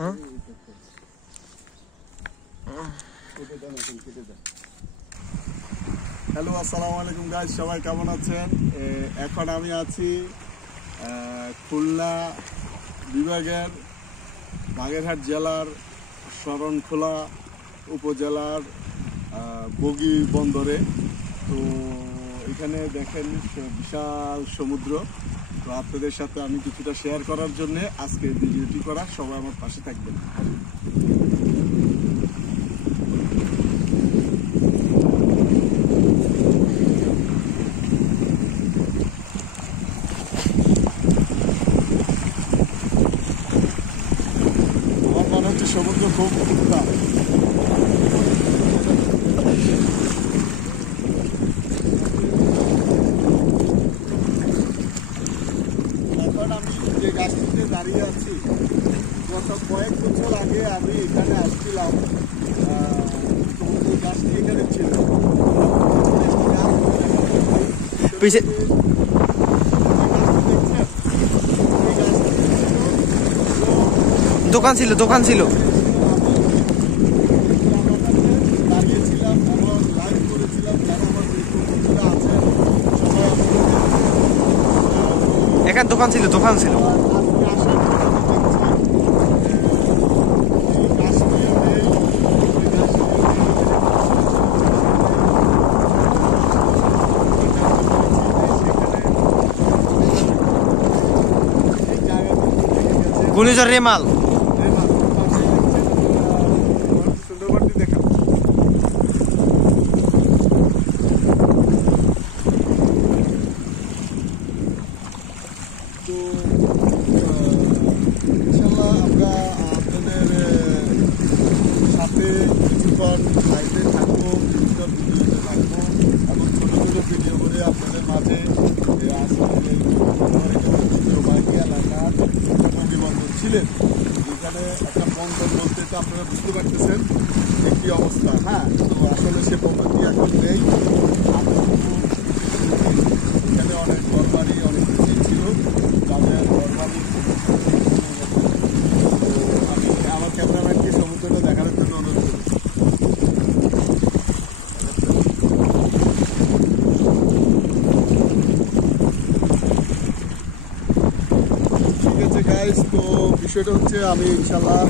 Hello, আসসালামু আলাইকুম guys, সবাই কেমন আছেন? এখন আমি আছি খুলনা বিভাগের বাগেরহাট জেলার শরণখোলা উপজেলার বগি বন্দরে। তো এখানে দেখেন বিশাল সমুদ্র। তো আপনাদের সাথে আমি কিছুটা শেয়ার করার জন্য আজকে ভিডিওটি করা, সবাই আমার পাশে থাকবেন। আমার মনে হচ্ছে সমুদ্র খুব উত্তাল। আমি যে গাছটিতে দাঁড়িয়ে আছি, গত কয়েক বছর আগে আমি এখানে আসছিলাম, গাছটি এখানে ছিল। দোকান ছিল দাঁড়িয়েছিলাম এবং লাইভ করেছিলাম। যারা আমার বন্ধুরা আছে এখানে দোকান ছিল ঘূর্ণিঝড় রেমাল। সুন্দরবনটি দেখা তো ইনশাল্লাহ আমরা আপনাদের সাথে কিছুক্ষণ লাইভে থাকবো, কিছুক্ষণ ভিডিওতে থাকবো এবং ছোটো ছোটো ভিডিও করে আপনাদের মাঝে বাকি এলাকার বন্দর ছিলেন, যেখানে একটা বন্দর বলতে তো আপনারা বুঝতে পারতেছেন একটি অবস্থা। হ্যাঁ, তো আসলে সে বন্দরটি এখন নেই। এখানে অনেক ঘরবাড়ি, অনেক কিছু ছিল, যাদের ঘরবাড়ি। তো আমি আমার ক্যামেরাম্যানকে সমুদ্রটা দেখানোর জন্য অনুরোধ করি। ঠিক আছে গাইস, তো বিষয়টা হচ্ছে আমি ইনশাল্লাহ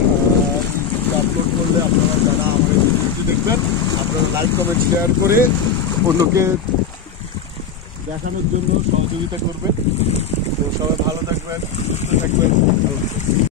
আপলোড করলে আপনারা যারা আমার এই ভিডিওটি দেখবেন, আপনারা লাইক কমেন্ট শেয়ার করে অন্যকে দেখানোর জন্য সহযোগিতা করবেন। তো সবাই ভালো থাকবেন, সুস্থ থাকবেন।